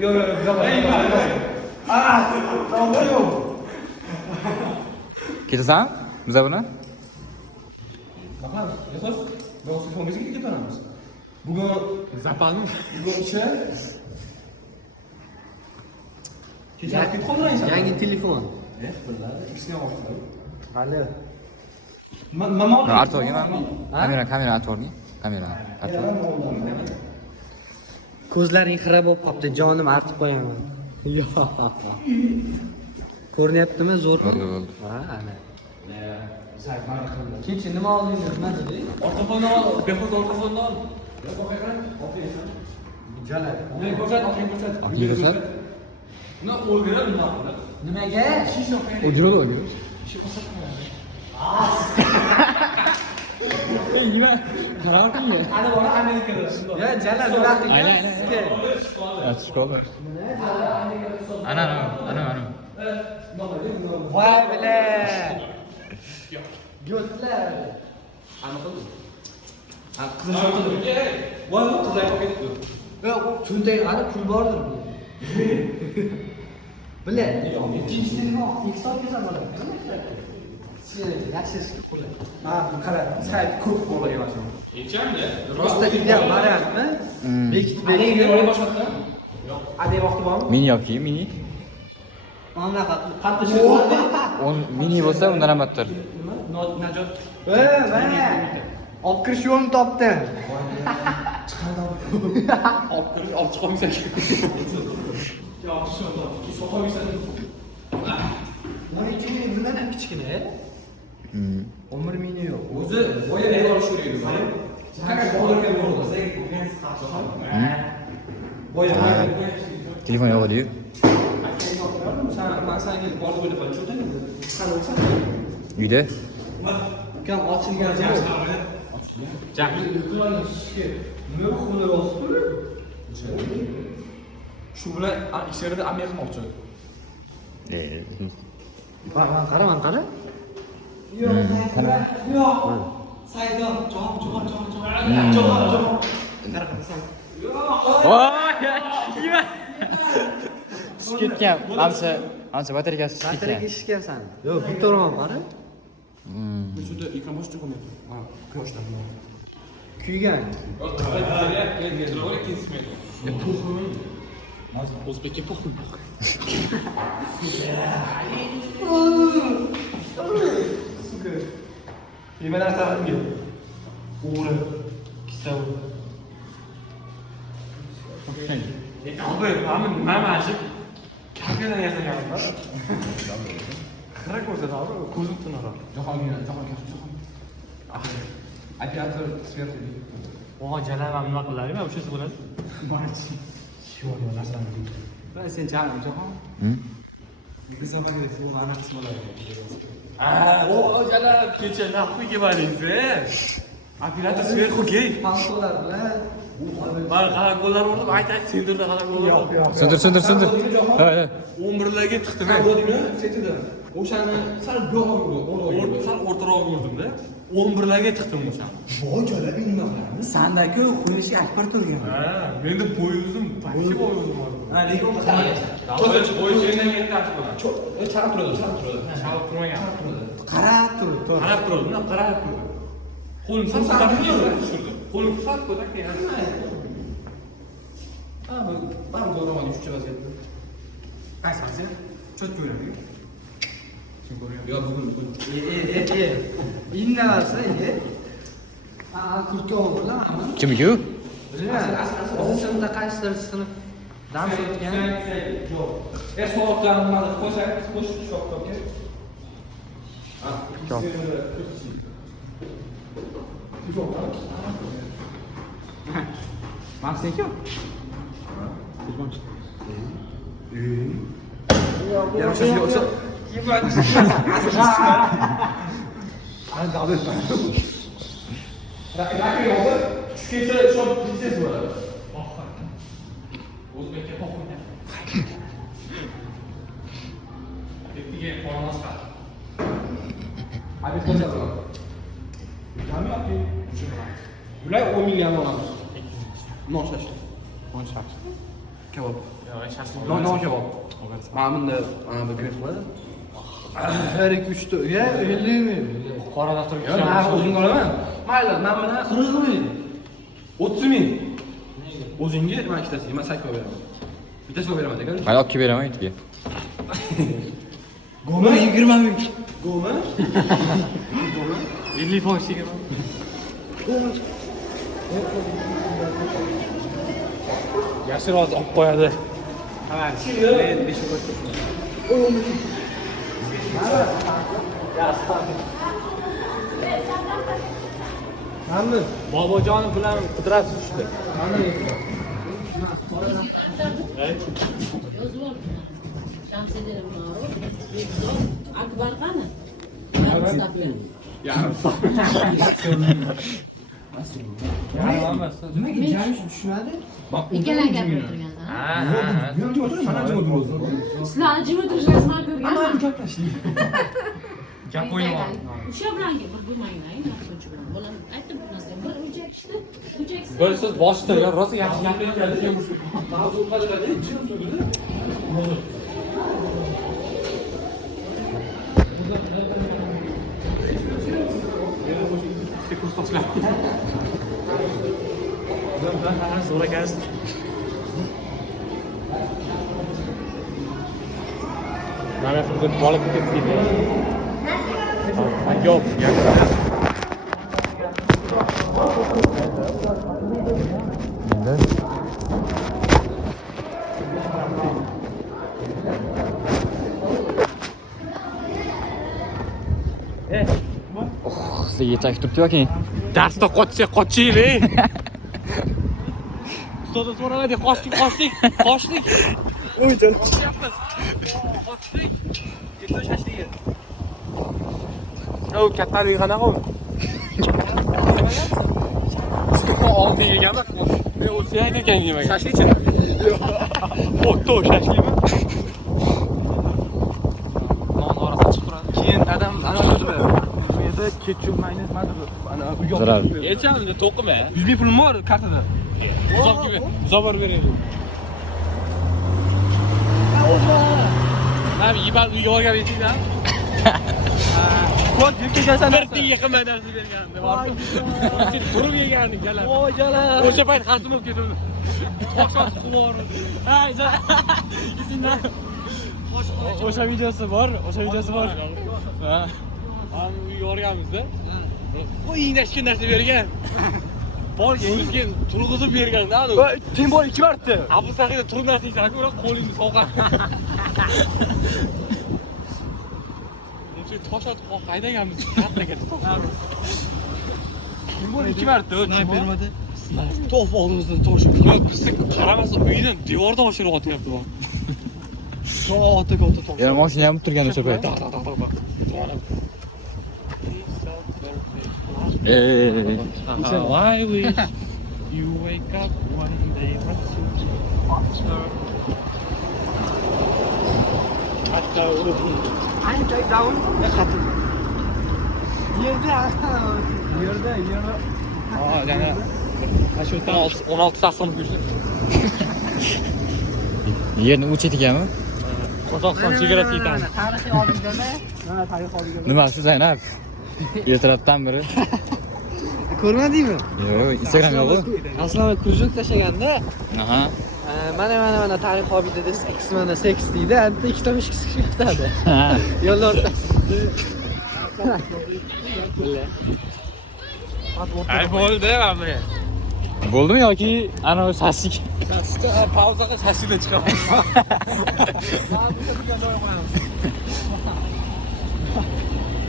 Yo, Ketasan? Biza buni? Bakalım. Yasas. Ben o telefon bizi gidiyor tanımız. Bugün Zapalmi? bugün işe. Kecha qo'ldan Yangi telefon. İkisini olsun. Hali. Mama Artorga manmi? Kamera Artorga. Kamera Artor. Ko'zlaring xira bo'lib qopti, jonim artib qo'yaman. Yo. Ko'ryaptimi zo'r? Bo'ldi. Ha, ana. Kecha nima oldingiz, nima dedi? orqa qo'lni ol, behoz orqa qo'lni ol. Jala. Ne ko'rsat, orqaga ko'rsat. Ko'rsat. Buni o'ldirib nima qildi? Nimaga? Shisha qo'yadi. O'jroq o'ynaymiz. Shisha qo'yadi. Nima? Qaror qiling. Ana bora Amerikada shundoq. Ya, jala duraqtiga. Shkola. Ana. Voy bile. Götler. Ana qildi. Ha, qizni sotdi. Voy, qiz aytib ketdi. Yo'q, tunday qani pul bordir bu. Bile. Ikkinchi telefon X-lar kelsa bo'ladi. Yaxshi qulay. Ha, qara, sayt ko'p bo'lar emas. Yechandi. Rosta ideal variantmi? Bekitib Aniga olib boshlatdi. Yo'q. Adey vaqti bormi? Mini yoki mini? Anaqa Qattiq ish bo'ladi. Mini bo'lsa undan ham battar. Najot. mana olib kirish yo'lini topdim. Olib kirish, olib chiqolmasak. Yaxshi shundoq. Soqoysan. Bundan ham kichkina. 11 mini yo'q. O'zi boya devor shuraydi. Qanaqa bo'lgan bo'ldi? Boya Telefon yo'q edi-yu. man senga borib o'ylab qo'ydim. Qani o'lsan? Uyda. Ukam ochilgan joy. Nima xullar olsin? Shu bilan ichkarida amir qilmoqchi. Man qara. Ketgan. Ancha batareykasi chiqib Batarya ketgan. ishgansan. Yo'q, bitta o'raman qara. Bu yerda ekran bosh chiqmayapti. Ha, boshdan. Kuygan. O'zbekka pok'uy. Nima narsa qilgan? O'g'ri, kisav. Abi, mana ajib kafelar yasaganlar. Xira ko'rsatadi, ko'zim tunaroq. Jahon. Operator sverti. Jalan ham nima qilarmi? O'shasi bo'ladi. Ben sen jahon. Biz ham hali bu ana qismlar. O jalan kecha naqdga boringiz. Operator sverxu key. Paltolar bilan Mana qanaqa gollar urdim, ayt sendirda qanaqa gollar urdim. Sindir. Ha. 11larga tiqdim. Bo'ldi-mi? Setida. O'shani sal yo'g'on Sal o'rtaroq urdim-da. 11larga tiqdim o'shani. Boyjolar nima qilamiz? Sandaku xunisi akbar turgan. Ha, menda bo'yim, pashti bo'yim bor. Ha, lekin Bo'yi sendan katta bo'ladi. chaqib turadi. Chalib turmagan. Qarab tur. Qarab turdim, qarab turdim. Qo'lim sal tushirdi. Qo'lim sal ko'tarib Ha, ben zo'raman uchinchi vaziyatda. Qaysi? Cho't ko'radi. Yo'q, bugun. innasi, kurtka bilan. Kim-ku? Sinfda qaysidir sinf dars o'tgan. Yo'q. Soatlarni nima qilib qo'ysak, qo'shib tushmoqda. Ha, Maksinki? Yo'q. Rakı yolda tüketse şu an pizza var. O'zbekka pok'uy. Tepkiga qo'ymas qal. Hadi ko'rsat. Nima yapayım? Bular 10 million olamiz. No'xshash. Kebab. Ya şaşlık. Non kebab. Mana bunda mana bu gunoh qiladi. Her 2 3 ya 50 mi? Qorada turib Yo, men o'zim olaman. Mayli, men buni 40 ming. 30 ming. O'zingga men ikkitasiga men 8 beraman. Bittasiga beraman degan. Hali olib kelib beraman itga. G'o'ma 20 ming. G'o'ma? 50 fon chekib. Yashir hozir olib qo'yadi. Ha, men besh Hamma. Bobojonim bilan qidirasiz tushdi. Shamsiddin Akbar qani? Nimaga jamish tushmadi? Ikkalan gapirib turganda. Yo'q, sana javob berdim. Sizlarni jim o'tirishingizni man ko'rganman. Gaplashdik. Gap o'ynamoq. O'sha bilan bir bo'lmanglar, yaxshi bilan. Bolam aytdim bu narsa. Bir o'chakishdi. O'chakishdi. Bir so'z boshida yo rosa yaxshi gapirayotgandi. Mavzu qiladi, jim turdi. Zo'r ekansiz. Mana shu bola ketdi. Yo'q, Sizga yetak turibdi yoki? darsda qochinglar. Ustozdan so'ramadi, qochdik. O'y, jon. Qochdik. Ketdi shashliga. Yo, kattaligi qanaqa u? Oldi yeganmi? Men o'zi aytgan yemagan. Shashlichi? Yo'q. O'tto shashlimi? Non orasiga chiqib turadi. Keyin dadam ana o'zimi. Bu yerda ketchup, mayonez ana uyga Zarar. Yechamda to'qima. 100 ming pulim bor kartada. Zobar beraylik. Nima yibal uyga olgan etingdan? Kod yeb kelgansan. Bir tiy yaqinman narsa bergandi. Sen turib yeganing jalan. Voy jalan. O'sha payt xasm bo'lib ketdim. Toshot quvor. Ha, izindan. O'sha videosi bor. Ha. Ham uyga olganmizda. Qo'yingda hech kim narsa bergan. Borgan, bizga turg'izib berganda. Sen bor 2 marta. Abu Sahida turib narsa yeysan, ko'ra qo'lingni sovg'a. Toshot qaydaganmiz? Katta toshot. Sen bor 2 marta. Kim bermadi? To'p oldimizdan toshib. Yo'q, bizni qaramasa uydan devordan oshirib otyapti bu. Ota tosh. Ya mashina ham turgan o'sha payt. Why wish you wake up one day I'm take down. Yerda. Ha, yana shu 16 tasonib yurdi. Yerni u chetigami? Qozog'iston chegarasi yetadi. Tarixiy olimgami? Mana tarixiy olimgami. Nima shu Zaynab? Ertalabdan beri. Ko'rmadingmi? Yo'q, Instagram yo'q. Aslida krujok tashlaganda, Aha. mana tarixiy obida desa, X mana seks deydi, anta ikkita mushuk chiqadi. Ha. Yo'lda o'rtasida. Ay bo'ldi, mana. Bo'ldimi yoki ana shashlik? Pauzaga shashlikda chiqamiz.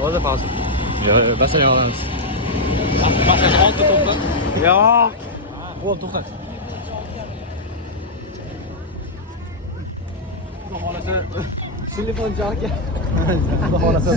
Bo'ldi pauza. Yo'q, basal olamiz. Olti to'pdan. Yo'q. Bo'l, to'xtat. Telefon joyga. Xudo xolasa.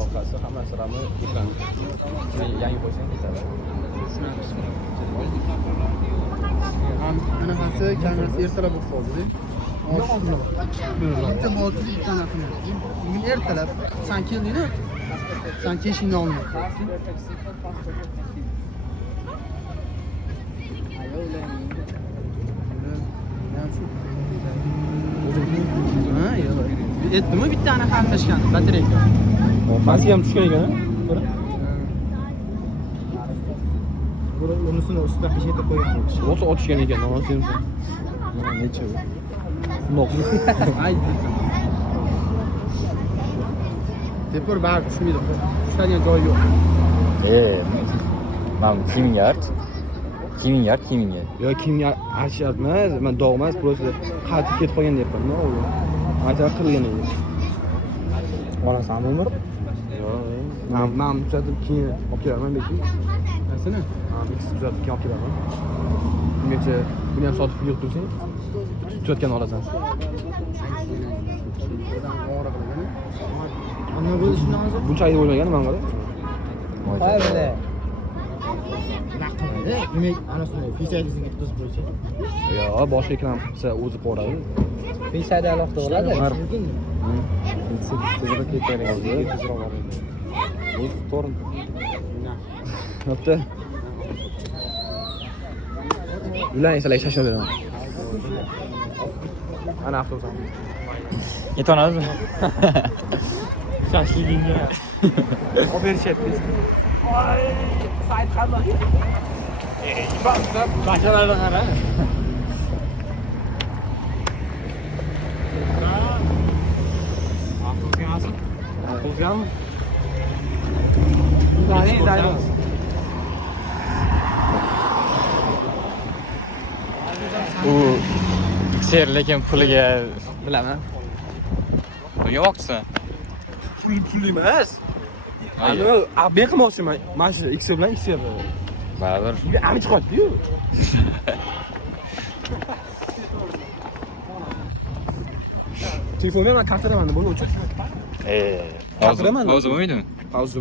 Orqasi hammasi rami ekran. Yangi qo'ysang ketadi. Anaqasi kamerasi ertalab bo'lib qoldi. Bitta bolta bitta narxini. Bugun ertalab sen keldingmi? Sen keshingni olma. Etdimi bittani xarlashgan batareyka. Masiga ham tushgan ekan. Unisini ustiga qishaytirib qo'ygan kishi. O'zi otishgan ekan, mana sensa. Necha bu? Noq. Ay. Tepur bari tushmaydi. Tushadigan joyi yo'q. Mam kiyimyard. Kiyimyard. Yo kimga archyapmiz, men dog'mas, просто qaytib ketib qolgan deyapman, nima u? Ayta qilgan edi. Olasan umr? Yo'q. Men tuzatib keyin olib kelaman lekin. Nasini? Mix tuzatib keyin olib kelaman. Bungacha buni ham sotib yig'ib tursang, tuzatgan olasan. Ana bu ishni hozir Bunchalik bo'lmagan men qara. qayerda? Demak, anasini Facebook'ga bitkazib qo'ysa. Yo, boshqa ekran qilsa o'zi qo'radi. Facebook'da alohida bo'ladi. Mumkinmi? Tezroq ketaylik hozir. O'zi to'g'ri. Bo'pti. Ular esa shashar beraman. Ana avtobus. Yetonadimi? Shashligingga. Olib berishyapti. Bashalarni qara. Qo'zgami? U XR lekin puliga Bilaman. puliga boqchisan. Pul emas. Ana, men qilmoqchiman. Mana shu X bilan X bilan. Baribir. Ani chiqadi-yu. Telefonga men kartadaman, bo'ldi o'chir. Hozir bo'lmaydimi? Hozir